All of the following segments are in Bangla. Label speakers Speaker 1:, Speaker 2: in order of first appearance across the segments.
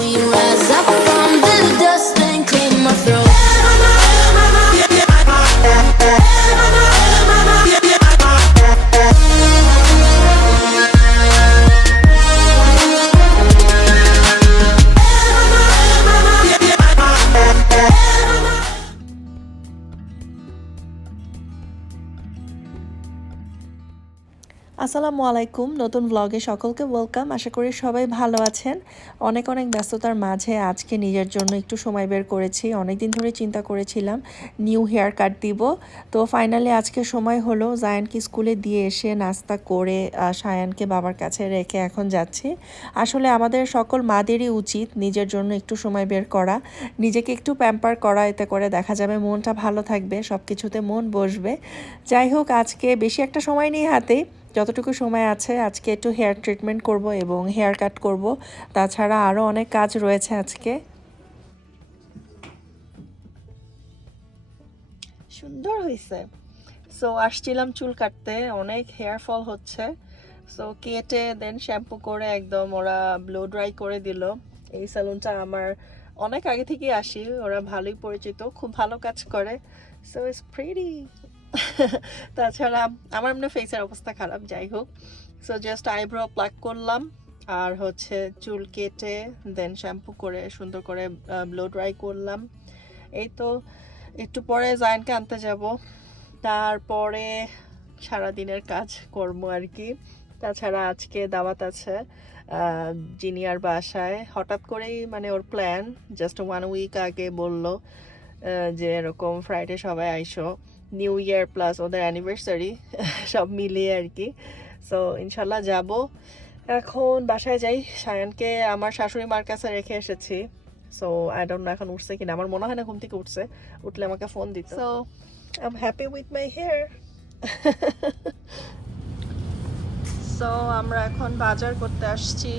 Speaker 1: We
Speaker 2: আসসালামু আলাইকুম, নতুন ব্লগে সকলকে ওয়েলকাম আশা করি সবাই ভালো আছেন। অনেক অনেক ব্যস্ততার মাঝে আজকে নিজের জন্য একটু সময় বের করেছি। অনেক দিন ধরে চিন্তা করেছিলাম নিউ হেয়ার কাট দিব। তো ফাইনালি আজকে সময় হলো জায়ানকে স্কুলে দিয়ে এসে নাস্তা করে সায়ানকে বাবার কাছে রেখে এখন যাচ্ছি। আসলে আমাদের সকল মাদেরই উচিত নিজের জন্য একটু সময় বের করা। নিজেকে একটু প্যাম্পার করা, এতে করে দেখা যাবে মনটা ভালো থাকবে সব কিছুতে মন বসবে। যাই হোক, আজকে বেশি একটা সময় নেই হাতে। যতটুকু সময় আছে আজকে একটু হেয়ার ট্রিটমেন্ট করব এবং হেয়ার কাট করব। তাছাড়া আরও অনেক কাজ রয়েছে আজকে। সুন্দর হয়েছে সো আসছিলাম চুল কাটতে, অনেক হেয়ার ফল হচ্ছে। সো কেটে দেন শ্যাম্পু করে একদম ওরা ব্লো ড্রাই করে দিল। এই স্যালুনটা আমার অনেক আগে থেকেই আসি, ওরা ভালোই পরিচিত, খুব ভালো কাজ করে। সো ইটস প্রিটি তাছাড়া আমার এমনি ফেসের অবস্থা খারাপ, যাই হোক। সো জাস্ট আইব্রো প্লাক করলাম, আর হচ্ছে চুল কেটে দেন শ্যাম্পু করে, সুন্দর করে ব্লো ড্রাই করলাম। এই তো, একটু পরে জায়নকে আনতে যাব। তারপরে সারাদিনের কাজ কর্ম আর কি। তাছাড়া আজকে দাওয়াত আছে জিনিয়ার বাসায়। হঠাৎ করেই মানে ওর প্ল্যান জাস্ট ওয়ান উইক আগে বলল যে এরকম ফ্রাইডে সবাই আইসো। নিউ ইয়ার প্লাস ওদের অ্যানিভার্সারি সব মিলিয়ে আর কি। সো ইনশাল্লাহ যাব। এখন বাসায় যাই। সায়ানকে আমার শাশুড়ি মার কাছে রেখে এসেছি। সো আই ডোন্ট নো এখন উঠছে কিনা। আমার মনে হয় না ঘুম থেকে উঠছে। উঠলে আমাকে ফোন দিত। So I am happy with my hair so আমরা এখন বাজার করতে আসছি।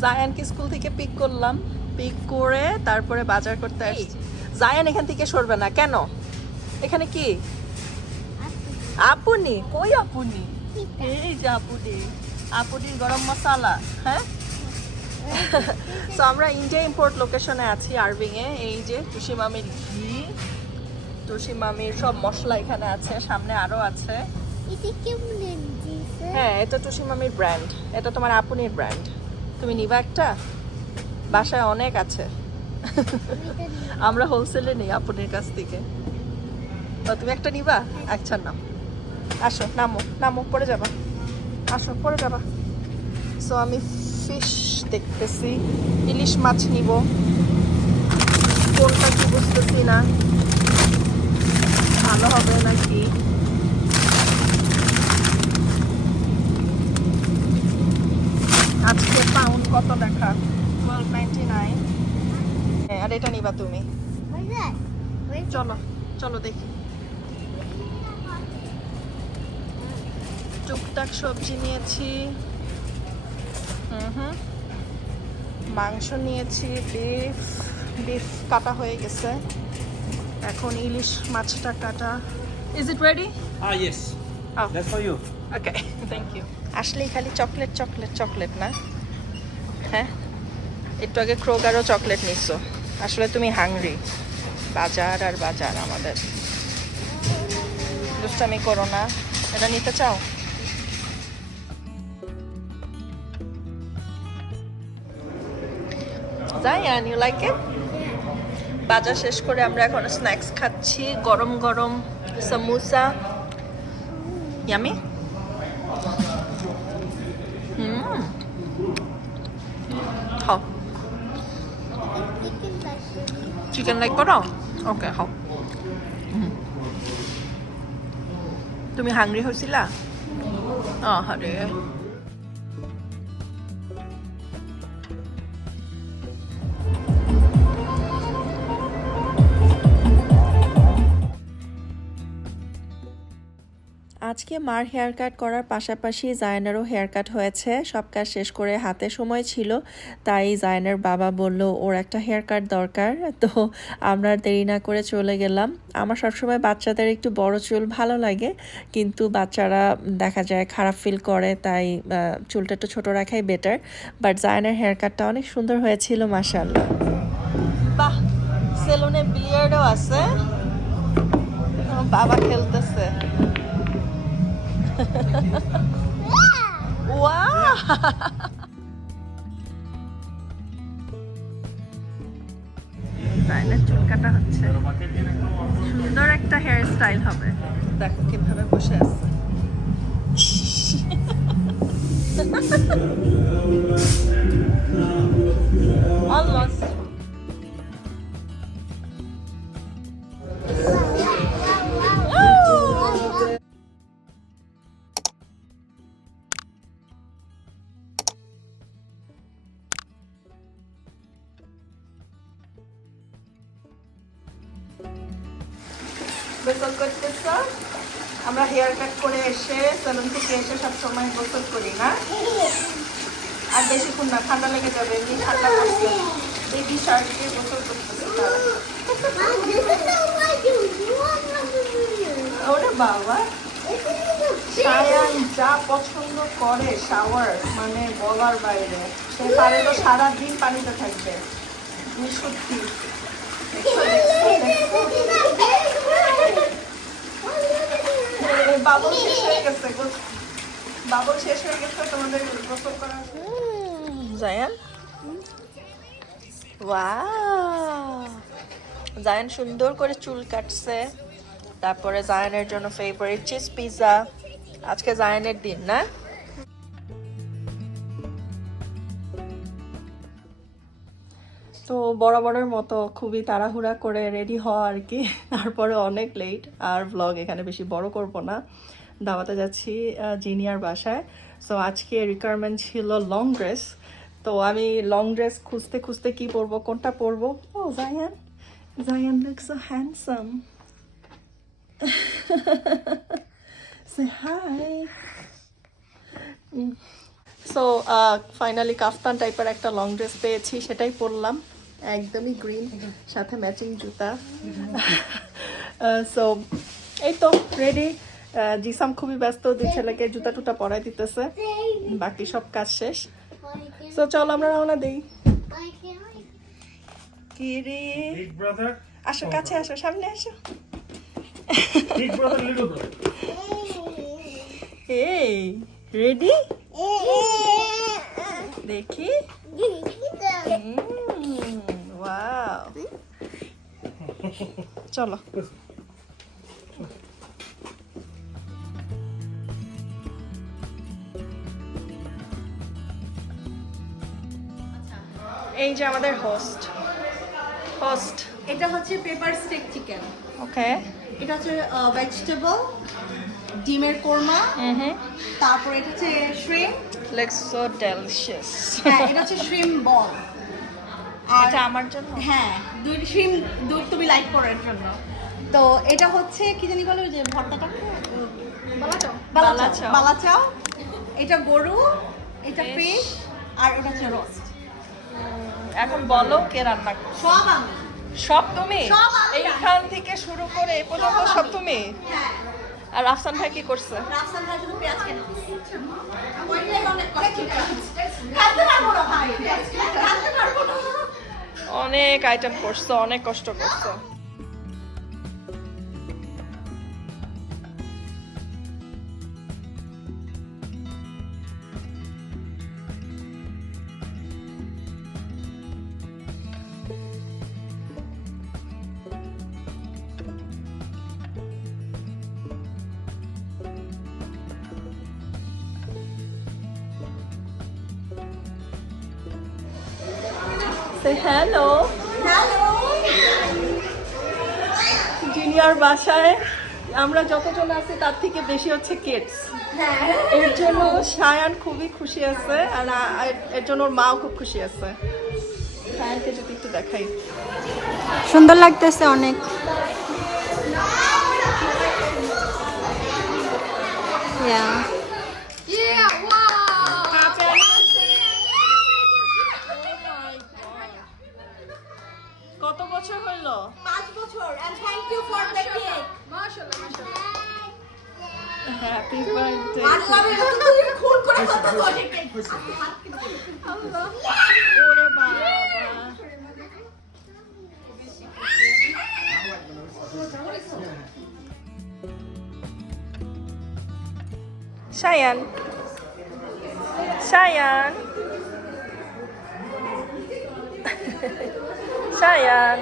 Speaker 2: জায়ানকে স্কুল থেকে পিক করলাম। পিক করে তারপরে বাজার করতে আসছি। জায়ান এখান থেকে সরবে না কেন? এখানে কি? আপনি? কই আপনি? এই যে আপনি। আপুনির গরম মশলা হ্যাঁ? তো আমরা ইন্ডিয়া ইম্পোর্ট লোকেশনে আছি আরবিং এ এই যে টুসি মামির ঘি মামির সব মশলা এখানে আছে সামনে আরও আছে। হ্যাঁ এটা মামির ব্র্যান্ড এটা তোমার আপুনির ব্র্যান্ড তুমি নিবা একটা? বাসায় অনেক আছে। আমরা হোলসেলে নেই আপুনির কাছ থেকে। তুমি একটা নিবা? আচ্ছা নাও। আসো, নামো নামো পড়ে যাবা। আসো পড়ে যাবা। সো আমি ফিশ দেখতেছি। ইলিশ মাছ নিব। কোনটা কি বুঝতেছি না। ভালো হবে নাকি? আজকে পাউন্ড কত দেখা? টুয়েলভ নাইনটি নাইন আর এটা নিবা তুমি। চলো চলো দেখি। টুকটাক সবজি নিয়েছি। হুম হুম। মাংস নিয়েছি বিফ বিফ কাটা হয়ে গেছে। এখন ইলিশ মাছটা কাটা। Is it ready
Speaker 3: Ah, yes.
Speaker 2: Oh.
Speaker 3: That's for you.
Speaker 2: Okay thank you আসলেই খালি চকলেট চকলেট চকলেট না? হ্যাঁ? একটু আগে ক্রোগারও চকলেট নিচ্ছ আসলে তুমি হাংরি বাজার আর বাজার আমাদের। দুষ্টামি করো না। এটা নিতে চাও? অ্যান্ড ইউ লাইক ইট বাজার শেষ করে আমরা এখন স্ন্যাক্স খাচ্ছি। গরম গরম সামোসা। ইয়ামি হুম খাও চিকেন লাইক করো ওকে হুম। তুমি হাংরি হৈছিলা অঁ হাৰে আজকে মার হেয়ার কাট করার পাশাপাশি জায়নারও হেয়ার কাট হয়েছে। সব কাজ শেষ করে হাতে সময় ছিল, তাই জায়নার বাবা বলল, ওর একটা হেয়ার কাট দরকার। তো আমরা দেরি না করে চলে গেলাম। আমার সবসময় বাচ্চাদের একটু বড় চুল ভালো লাগে, কিন্তু বাচ্চারা দেখা যায় খারাপ ফিল করে, তাই চুলটা একটু ছোট রাখাই বেটার বাট জায়নার হেয়ার কাটটা অনেক সুন্দর হয়েছিল মাসাল্লাহ বাহ! সেলুনে বিলিয়ার্ডও আছে। বাবা খেলতেছে। তাইলে চুল কাটা হচ্ছে। সুন্দর একটা হেয়ার স্টাইল হবে। দেখো কীভাবে বসে আছে। অলমোস্ট গোসল করতেছ? আমরা হেয়ার কাট করে এসে সেলুন থেকে এসে সব সময় গোসল করি, না? আর বেশিক্ষণ না, ঠান্ডা লেগে যাবে, এমনি ঠান্ডা করছে বেবি শার্ট দিয়ে গোসল করতেছে ওরে বাবা। সায়ান যা পছন্দ করে শাওয়ার মানে বলার বাইরে। সে পারে তো সারাদিন পানিতে থাকবে। সত্যি বাবল শেষ বাবল শেষ তোমাদের জায়ান? সুন্দর করে চুল কাটছে। তারপরে জায়ানের জন্য ফেভারিট চিজ পিৎজা আজকে জায়ানের দিন, না? তো বরাবরের মতো খুবই তাড়াহুড়া করে রেডি হওয়া আর কি। তারপরে অনেক লেট আর ব্লগ এখানে বেশি বড় করব না। দাওয়াতে যাচ্ছি জিনিয়ার বাসায়। সো আজকে রিকোয়ারমেন্ট ছিল লং ড্রেস তো আমি লং ড্রেস খুঁজতে খুঁজতে কি পরবো, কোনটা পরবো? ও Zayan Zayan look so handsome say hi so finally kaftan টাইপের একটা লং ড্রেস পেয়েছি, সেটাই পরলাম। একদমই গ্রিন সাথে ম্যাচিং জুতা। সো এই তো রেডি জিসাম খুবই ব্যস্ত দুই ছেলেকে জুতা টুতা পরাই দিতেছে। বাকি সব কাজ শেষ। সো চল আমরা রওনা দেই। কি রে
Speaker 3: Big
Speaker 2: আসো কাছে আসো সামনে আসো। এই রেডি দেখি। চলো এই যে আমাদের হোস্ট হোস্ট
Speaker 4: এটা হচ্ছে পেপার স্টেক চিকেন
Speaker 2: ওকে
Speaker 4: এটা হচ্ছে ভেজিটেবল ডিমের কোরমা
Speaker 2: হুম
Speaker 4: তারপর এটা হচ্ছে শ্রিম
Speaker 2: looks so delicious.
Speaker 4: হ্যাঁ এটা হচ্ছে শ্রিম বল
Speaker 2: এটা আমার জন্য?
Speaker 4: হ্যাঁ দুই শ্রিম দুধ তুমি লাইক করার জন্য। তো এটা হচ্ছে কি জানি বলে যে ভর্তাটা? বালাচাও।
Speaker 2: বালাচাও।
Speaker 4: এটা গরু এটা। ফিশ আর ওটা হচ্ছে রোস্ট
Speaker 2: এখন বলো কে রান্না করছে।
Speaker 4: সব আমি।
Speaker 2: সব তুমি? এইখান থেকে শুরু করে এ পর্যন্ত
Speaker 4: সব।
Speaker 2: তুমি?
Speaker 4: হ্যাঁ।
Speaker 2: আর আফসান ভাই কি করছে?
Speaker 4: রাফসান ভাই শুধু পেঁয়াজ কেটে দিচ্ছে। অনেক কষ্ট।
Speaker 2: অনেক আইটেম করছ অনেক কষ্ট করছ। Say hello. জুনিয়র বাসায় আমরা যতজন আছি তার থেকে বেশি হচ্ছে কিডস এর জন্য সায়ান খুবই খুশি আছে আর এর- জন্য ওর মাও খুব খুশি আছে। সায়ানকে যদি একটু দেখাই।
Speaker 5: সুন্দর লাগতেছে অনেক. Yeah,
Speaker 2: ওরে বাবা সায়ান সায়ান সায়ান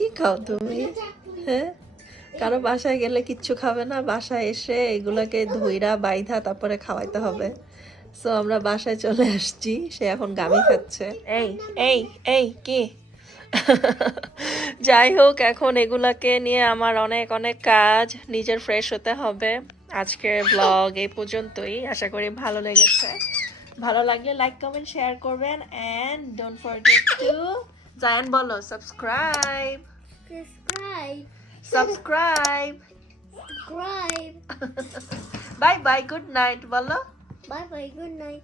Speaker 2: কি খাও তুমি? হ্যাঁ? কারও বাসায় গেলে কিচ্ছু খাবে না। বাসায় এসে এগুলোকে ধইরা, বাইধা, তারপরে খাওয়াইতে হবে। সো আমরা বাসায় চলে আসছি। সে এখন গামি খাচ্ছে। এই এই এই, কি? যাই হোক, এখন এগুলাকে নিয়ে আমার অনেক অনেক কাজ। নিজের ফ্রেশ হতে হবে। আজকের ব্লগ এই পর্যন্তই। আশা করি ভালো লেগেছে। ভালো লাগলে লাইক কমেন্ট শেয়ার করবেন। And don't forget to Zayan, বলো subscribe
Speaker 6: Subscribe.
Speaker 2: Subscribe.
Speaker 6: Subscribe.
Speaker 2: bye bye. Good night, Bala.
Speaker 6: Bye bye. Good night.